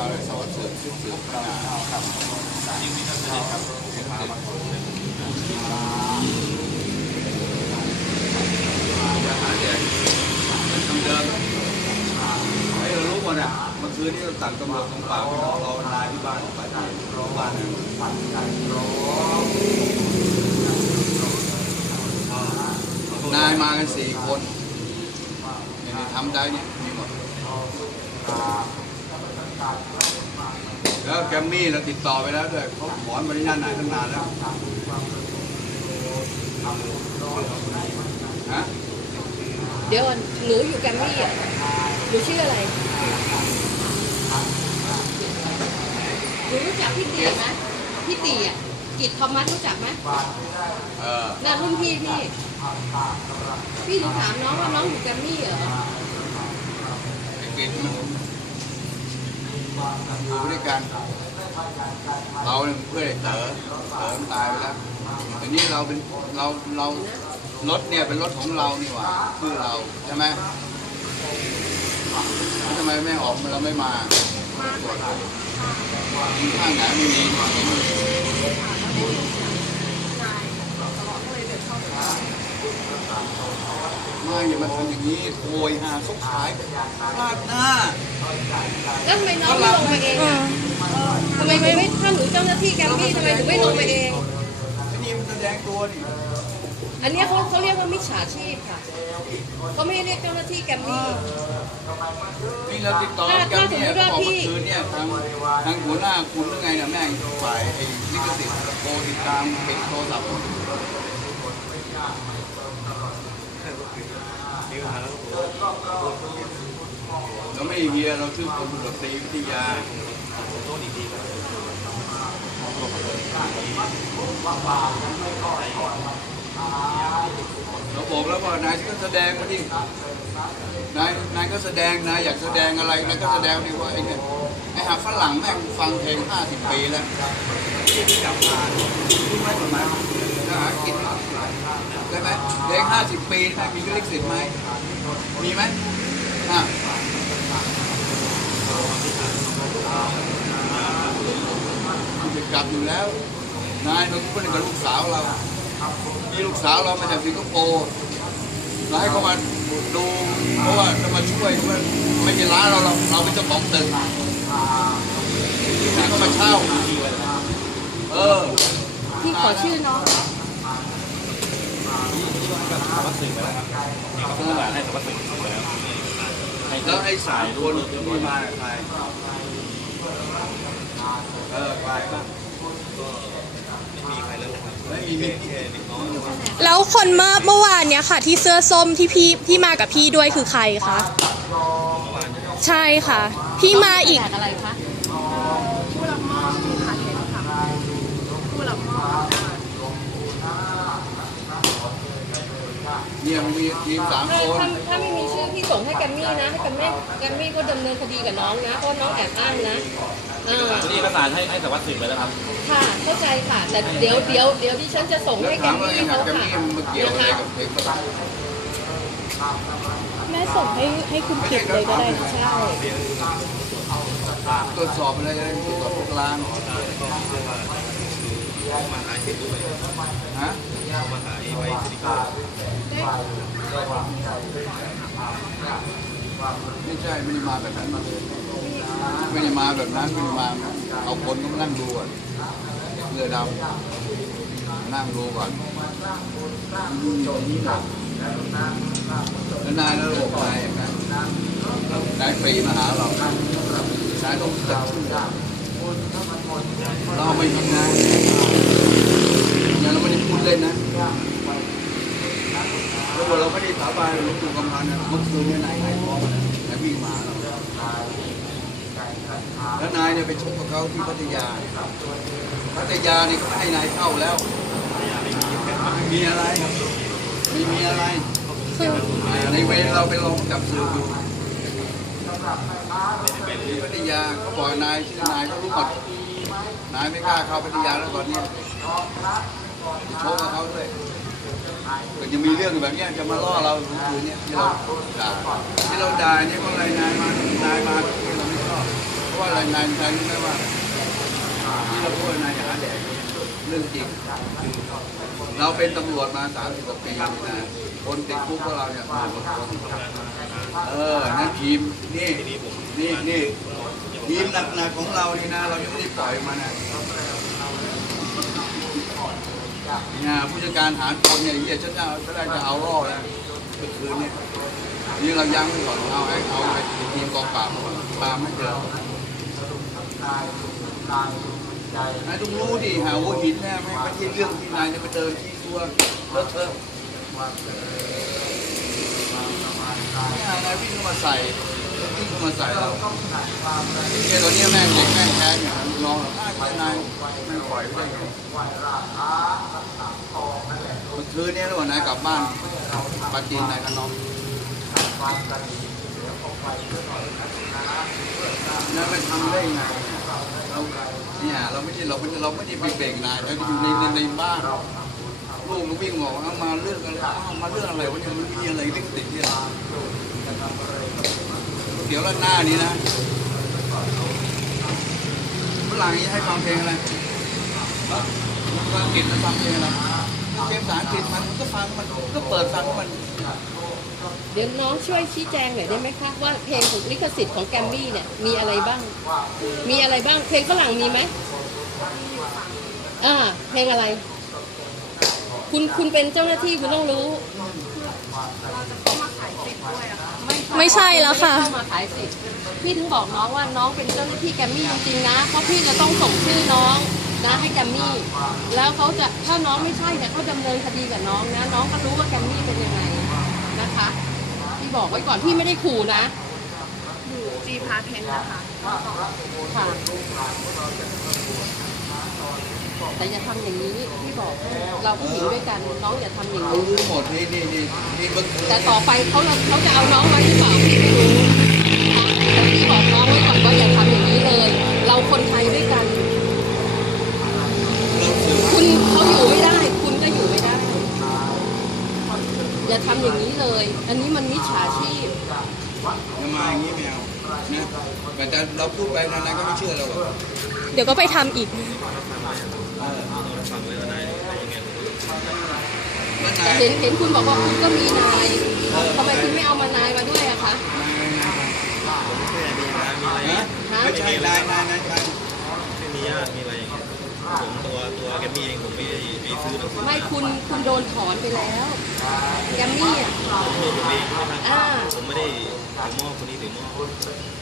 เอาเลยสวัสดิ์สืบสืบสืบพระนาครับยินดีครับครับเสียงมาอย่าหาแจกเป็นคำเดิมไอ้เรารู้หมดอะเมื่อคืนนี้เราสั่งตำรวจของป่าไปรอรอนายที่บ้านไปที่รอบ้านนะนายมากันสี่คนเนี่ยทำได้เนี่ยมีหมด แล้วแกมมี่เราติดต่อไปแล้วด้วยเขาถอนบริษัทนายตั้งนานแล้วฮะเดี๋ยวก่อนหนูอยู่แกรมมี่อะหนูชื่ออะไรหนูรู้จักพี่ตีไหมพี่ตีอะกิตทอมัสรู้จักไหมเออน่ารุ่นพี่พี่ พี่หนูถามน้องว่าน้องอยู่แกรมมี่เหรอไอ้กิจมัน อยู่ด้วยกันเราเนี่ยเพื่อนเต๋อเต๋อมันตายไปแล้วทีนี้เราเป็นเราเรารถเนี่ยเป็นรถของเรานี่หว่าชื่อเราใช่ไหมแล้วทำไมไม่ออกมาเราไม่มาตรวจข้างไหนไม่มี ไม่มีไม่อย่ามาทำอย่างนี้โวยหาเขาขายพลาดหน้าแล้วทำไมน้องไม่ลงมาเองอะทำไมไม่ถ้าหนูเจ้าหน้าที่แกรมมี่ทำไมถึงไม่ลงมาเอง ไอ้นี่มันแสดงตัวนี่อันเนี้ยเขาเขาเรียกว่ามิจฉาชีพค่ะเขาไม่ได้เรียกเจ้าหน้าที่แกรมมี่ นี่เราติดต่อถ้ากันเนี่ยถ้าเขาสมมุติว่าพี่บอกเมื่อคืนเนี่ยทางทางหัวหน้าคุณหรือไงเนี่ยแม่งฝ่ายไอ้ลิขสิทธิ์โทรติดตามปิดโทรศัพท์ เราไม่เฮียเราชื่อคนตำรวจตรีวิทยาเราบอกแล้วว่านายก็แสดงมาดินายนายก็แสดงนายอยากแสดงอะไรนายก็แสดงดีว่าไอ้เนี่ยไอ้หาฝรั่งแม่งฟังเพลง 50 ปีแล้วที่กลับมาที่ไม่กฎหมายจะหากินได้ไหมเพลง 50 ปีนะมีลิขสิทธิ์ไหมมีไหมอะ จะกลับอยู่แล้ว นายเราก็เป็นกับลูกสาวเรามีลูกสาวเรามาจากสิงคโปร์เราให้เขามาดูเพราะว่าจะมาช่วยว่าไม่ใช่ร้านเราเราเราเป็นเจ้าของตึกให้เขามาเช่า เออพี่ขอชื่อน้องแล้วไอ้สามคนที่มาใคร เออใครไม่มีใครเลิกไม่มีมีแค่นิดน้อยแล้วคนเมื่อเมื่อวานเนี้ยค่ะ ที่เสื้อส้มที่พี่ที่มากับพี่ด้วยคือใครคะใช่ค่ะ พี่มาอีกแจอะไรคะ เนี่ยมันมีทีมสามถ้าคน ถ้าถ้าไม่มีชื่อพี่ส่งให้แกรมมี่นะ ให้แกรมมี่แกรมมี่ก็ดำเนินคดีกับน้องนะเพราะน้องแอบอ้างนะเออนี่เอกสารให้ให้สารวัตรสืบไปแล้วครับ ค่ะเข้าใจค่ะ แต่เดี๋ยวเดี๋ยวเดี๋ยวดิฉันจะส่งแล้วให้แกรถามมว่าไอ้มี่หัเขากกับค่ะนี่มันมาเกี่ยวนะอะไรคะกับเพลงฝรั่งแม่ส่งให้ให้คุณกิตเลยก็ได้ค่ะ ใช่ตรวจสอบอะไรอะไรตรวจสอบพวกลาง มาแบบนั้นมาเลยไม่ได้มาแบบนั้นไม่ได้มาเอาคนก็มานั่งดูก่อนเรือดำนั่งดูก่อนแล้วนายแล้วบนายอย่างนั้นนายปรีมาหาเรานายต้องจัดชื่อเราไม่ทำงานงานเราไม่ได้พูดเล่นนะแล้วเราไม่ได้สาบานหลวงปู่กำพันนะเมื่อคืนเนี่ยนายนายฟ้องนะนายวิ่งมาเรา แล้วนายเนี่ยไปชกกับเขาที่พัทยา พัทยานี่เขาให้นายเข้าแล้วไม่มีอะไรม่มีอะไร ในเวรเราไปลองจับสื่อดูที่พัทยาเขาบอกนายชื่อนายเขารู้หมดนายไม่กล้าเข้าพัทยาแล้วตอนนี้โชกกับเขาด้วย ก็ยังมีเรื่องแบบนี้จะมาล่อเราคืนเนี้ยที่เราด่าที่เราด่าเนี่ยเพราะอะไรนายมานายมาที่เราไม่ชอบว่าอะไรนายนายรู้ไหมว่าที่เราพูดนายจะหาแดกเรื่องจริงเราเป็นตำรวจมาสามสิบกว่าปีนะคนติดคุกพวกเราเนี่ยมาหมดคนเออนั่นทีมนี่นี่นี่ทีมหนักๆของเรานี่นะ เรายังไม่ได้ปล่อยมันนะ เนี่ยผู้จัดการหาคนเนี่ยเฮียฉันจะอาฉันได้จะเอาล่อแล้วเมื่อคืนเนี่ยนี่เรายังไว้ก่อนเอาไอ้เอาไอ้ทีมกองปราบมาก่อนตามไม่เจอไอ้ต้องรู้ดิหาหัวหินแน่ไม่ไม่ใช่เรื่องที่นายจะไปเดินที่ตัวเลอะเทอะเนี่ยนายวิ่งเข้ามาใส่ วิ่เข้ามาใส่เราเนี่ยตอนนี้แม่งเด็กแม่งแค้นอย่างนั้นน้องเราอ้าวจะนายไม่ปล่อยไม่ได้มื่อคืนนี้ระหว่างนายกลับบ้านปาจีนนายกับน้องนั่นมันทำได้ไงเราเนี่ยเราไม่ใช่เราไม่เราไม่ได้ไปเบรกนายเราอยู่ในในในบ้านลูกมันวิ่งบอกว่ามาเรื่องอะไรมาเรื่องอะไรวะยังไม่มีอะไรเรื่องติดที่เรา เดี๋ยวแล้วหน้านี้นะฝรั่งนี้ให้ฟังเพลงอะไรฟังกฤษแล้วฟังเพลงอะไรเพลงภาษาอังกฤษมันก็ฟังมันก็เปิดฟังมัน เดี๋ยวน้องช่วยชี้แจงหน่อยได้ไหมคะว่าเพลงของลิขสิทธิ์ของแกรมมี่เนี่ยมีอะไรบ้าง มีอะไรบ้างเพลงฝรั่งมีไหมอ่าเพลงอะไร คุณคุณเป็นเจ้าหน้าที่คุณต้องรู้ ไม่ใช่แล้วค่ะไม่ได้เข้ามาขายสิทธิ์พี่ถึงบอกน้องว่าน้องเป็นเจ้าหน้าที่แกรมมี่จริงๆนะ เพราะพี่จะต้องส่งชื่อน้องนะให้แกรมมี่ แล้วเขาจะถ้าน้องไม่ใช่เนี่ยเขาดำเนินคดีกับน้องนะ น้องก็รู้ว่าแกรมมี่เป็นยังไงนะคะ พี่บอกไว้ก่อนพี่ไม่ได้ขู่นะอยู่จีพาเทนนะคะค่ะ แต่อย่าทำอย่างนี้พี่บอกให้เราผู้หญิงด้วยกันน้องอย่าทำอย่างเขานี้รู้หมดนี่นี่นี่นี่เมื่อคืนแต่ต่อไปเขาเขาจะเอาน้องไว้หรือเปล่าพี่ไม่รู้นะแต่พี่บอกน้องไว้ก่อนว่าอย่าทำอย่างนี้เลย เราคนไทยด้วยกัน คุณเขาอยู่ไม่ได้ คุณก็อยู่ไม่ได้ อย่าทำอย่างนี้เลย อันนี้มันมิจฉาชีพจะมาอย่างนี้ไม่เอานะแต่จะเราพูดไปนานๆก็ไม่เชื่อเราหรอกเดี๋ยวก็ไปทำอีกแล้วแต่นายเห็นเห็นคุณบอกว่าคุณก็มีนายทำไมคุณไม่เอามานายมาด้วยอะคะนะฮะไม่ใช่นายนายนายใครไม่มีญาติมีอะไรอย่างเงี้ย ผมตัวตัวแกมมี่เองผมไม่ได้ไปซื้อหนังสือไม่คุณคุณโดนถอนไปแล้วแกมมี่อะผมเองใช่ไหมอ่าผมไม่ได้ถือหม้อคนนี้ถือหม้อ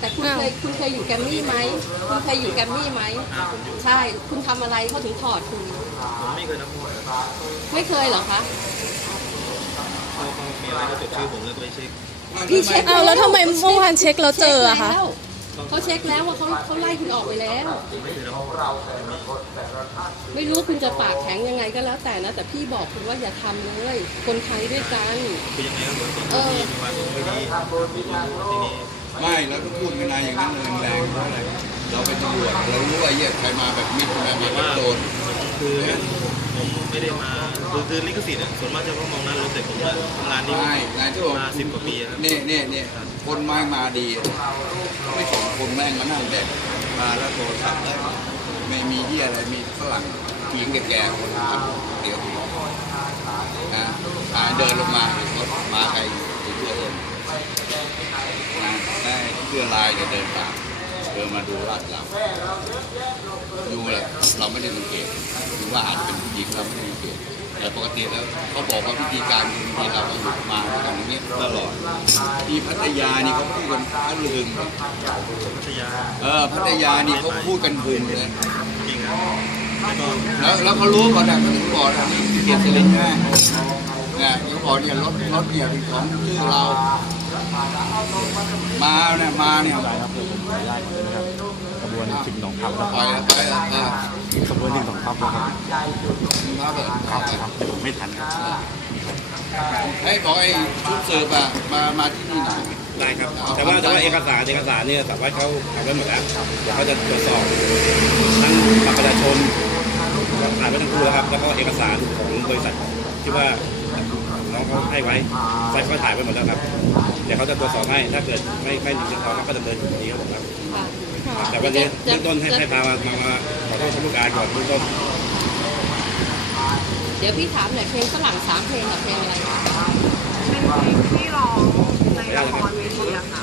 แต่คุณเคยคุณเคยอยู่แกรมมี่ไหมคุณเคยอยู่แกรมมี่ไหมอ่าผมอยู่ใช่ คุณทำอะไรเขาถึงถอดคุณ ผมไม่เคยนับหม้อไม่เคยเหรอคะ เขาเขามีอะไรก็จดชื่อผมแล้วก็ไปเช็คพี่เช็คอ้าวแล้วทำไมเมื่อวานเช็คแล้วเจออะคะ ช็แล้ว เขาเช็คแล้วว่าเขาเขาไล่คุณออกไปแล้วผมไม่เคยนับหม้อไม่รู้คุณจะปากแข็งยังไงก็แล้วแต่นะ แต่พี่บอกคุณว่าอย่าทำเลย คนไทยด้วยกันคือยังไงก็เหมือนตอนที่มีวันไม่ดีทีนี้ไม่เราต้องพูดไม่นายอย่างนั้นแรงๆเพราะอะไรเราเป็นตำรวจเรารู้ว่าเหี้ยใครมาแบบมิดมาแบบแบบโดนคือ ผมไม่ได้มาคือคือลิขสิทธิ์อะส่วนมากจะพวกมองหน้ารถแต่ผมอะทำงานนี้ไม่นายที่บอกมาสิบกว่าปีครับ เนี่ยเนี่ยเนี่ยคนไม้มาดี ไม่สองคนแม่งมานั่งแดกมาแล้วโทรศัพท์แล้วไม่มีที่อะไรมีฝรั่งหญิงแก่ๆคนขับเดี๋ยวนะอ่าเดินลงมาเขามาใครติดเชื้อเองนะแม่เสื้อลายเนี่ยเดินตามเดินมาดูลาดเราดูแหละเราไม่ได้สังเกตหรือว่าอาจจะเป็นผู้หญิงเราไม่ได้สังเกตแต่ปกติแล้วเขาบอกว่าวิธีการบางทีเราก็อยู่มาด้วยกันอย่างนี้ตลอดที่พัทยานี่เขาพูดกันเขาลืมพัทยาเออพัทยานี่เขาพูดกันบึนเลยจริงครับแล้วก็แล้วแล้วเขารู้ก่อนนะเขาถึงบอกนะมีเกียรติสิริใช่ไหมเนี่ยเขาบอกเนี่ยรถรถเนี่ยเป็นของชื่อเรา มาเนี่ยมาเนี่ยขบวนสิ่งหนองคำนะปล่อยแล้วไปแล้วเออขบวนสิ่งหนองคำนะครับมึงรับเถอะครับครับผมไม่ทันครับไอ้บอกไอ้ชุดเสืบอะมามาที่นี่หน่อยได้ครับ แต่ว่าแต่ว่าเอกสารเอกสารเนี่ยสามารถเขาทำไว้หมดแล้วเดี๋ยวเขาจะตรวจสอบทั้งบัตรประชาชนถ่ายไว้ทั้งคู่แล้วครับแล้วก็เอกสารของบริษัทที่ว่า น้องเขาให้ไว้ใช้เขาถ่ายไว้หมดแล้วครับเดี๋ยวเขาจะตรวจสอบให้ถ้าเกิดไม่ไม่ถึงพอเขาก็ดำเนินคดีครับผมครับค่ะแต่วันนี้เบื้องต้นให้ให้พามามามาขอโทษผู้การก่อนเบื้องต้นเดี๋ยวพี่ถามหน่อยเพลงฝรั่งสามเพลงกับเพลงอะไรเป็นเพลงที่ร้องในละครเวทีอะค่ะ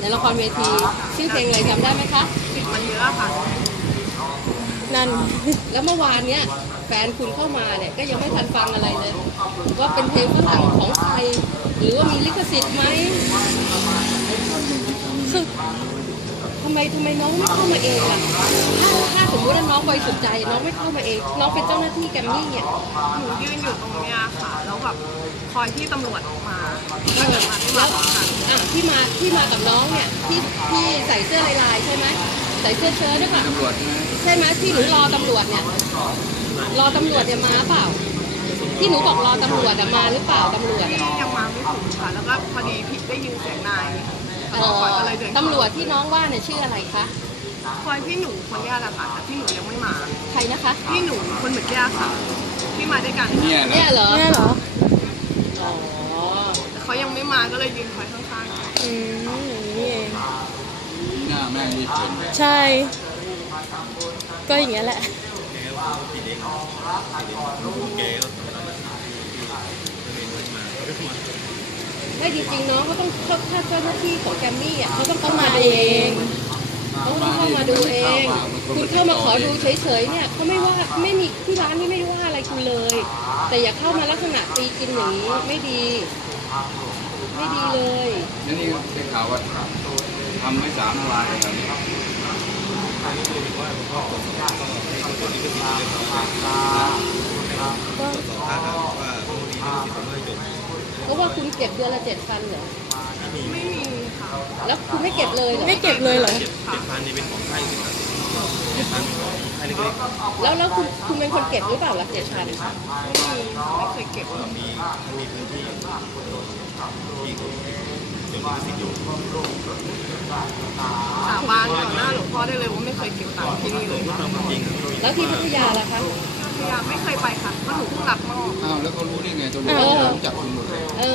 ในละครเวทีชื่อเพลงอะไรจำได้ไหมคะติดมาเยอะค่ะนั่นแล้วเมื่อวานเนี้ย แฟนคุณเข้ามาเนี่ยก็ยังไม่ทันฟังอะไรเลยว่าเป็นเพลงฝรั่งของใครหรือว่ามีลิขสิทธิ์ไหมคือทำไมทำไมน้องไม่เข้ามาเองล่ะถ้าถ้าสมมติว่าน้องบริสุทธิ์ใจ น้องไม่เข้ามาเอง น้องเป็นเจ้าหน้าที่แกรมมี่เนี่ยหนูยืนอยู่ตรงเนี้ยค่ะแล้วแบบคอยที่ตำรวจมาถ้าเกิดมาที่มาของกันอะที่มาที่มากับน้องเนี่ยที่ที่ใส่เสื้อลายๆใช่ไหมใส่เสื้อเชิ้ตด้วยป่ะตำรวจใช่ไหมใช่ไหมที่หนูรอตำรวจเนี่ย รอตำรวจเนี่ยมาเปล่า ที่หนูบอกรอตำรวจอะมาหรือเปล่าตำรวจอะยังมาไม่ถึงค่ะแล้วก็พอดีผิดได้ยินเสียงนายเอ่อก่อนก็เลยเดินเข้าตำรวจที่น้องว่าเนี่ยชื่ออะไรคะ คอยพี่หนูคนเนี้ยแหละค่ะแต่พี่หนูยังไม่มา ใครนะคะ พี่หนูคนเมื่อกี้ค่ะ ที่มาด้วยกันเนี่ยนะเนี่ยเหรอ เนี่ยเหรอ อ๋อ แต่เขายังไม่มาก็เลยยืนคอยข้างๆ อืมอย่างนี้เอง หน้าแม่งรีบเป็นใช่ ก็อย่างเงี้ยแหละแกก็ ผิดเองผิดเองแกก็ไม่เนาเขาไม่มาไม่จริงๆน้องเขาต้องเขาถ้าเจ้าหน้าที่ของแกรมมี่อะเขาต้องเข้ามาเข้ามาดูเองเขาต้องเข้ามาดูเอง คุณเข้ามาขอดูเฉยๆเนี่ยเขาไม่ว่าไม่มีที่ร้านนี่ไม่ได้ว่าอะไรคุณเลย แต่อย่าเข้ามาลักษณะตีกินอย่างนี้ไม่ดี ไม่ดีเลยนั่นนี่ได้ข่าวว่าทำให้สารละลายอะไรเนี่ย ก็สองท่าครับว่าผู้ดีลิขสิทธิ์ผมไม่จบเพราะว่าคุณเก็บเดือนละเจ็ดพันเหรอ ไม่มีค่ะแล้วคุณไม่เก็บเลยเหรอ ไม่เก็บเลยเหรอ เจ็ดเจ็ดพันนี่เป็นของค่ายสิครับเจ็ดพันเป็นของค่ายเล็กๆแล้วแล้วคุณคุณเป็นคนเก็บหรือเปล่าล่ะเจ็ดพันไม่มีค่ะไม่เคยเก็บก็มีถ้ามีพื้นที่ที่เขาจดลิข สิทธิ์อยู่สาบานต่อหน้าหลวงพ่อได้เลยว่าไม่เคยเก็บตังค์ที่นี่เลยพูดตามความจริงครับแล้วที่พัทยาล่ะคะพยายามไม่เคยไปค่ะเพราะหนูเพิ่งรับมอบ อ้าวแล้วเขารู้ได้ไงตำรวจรู้จักคุณหมดเลยเออ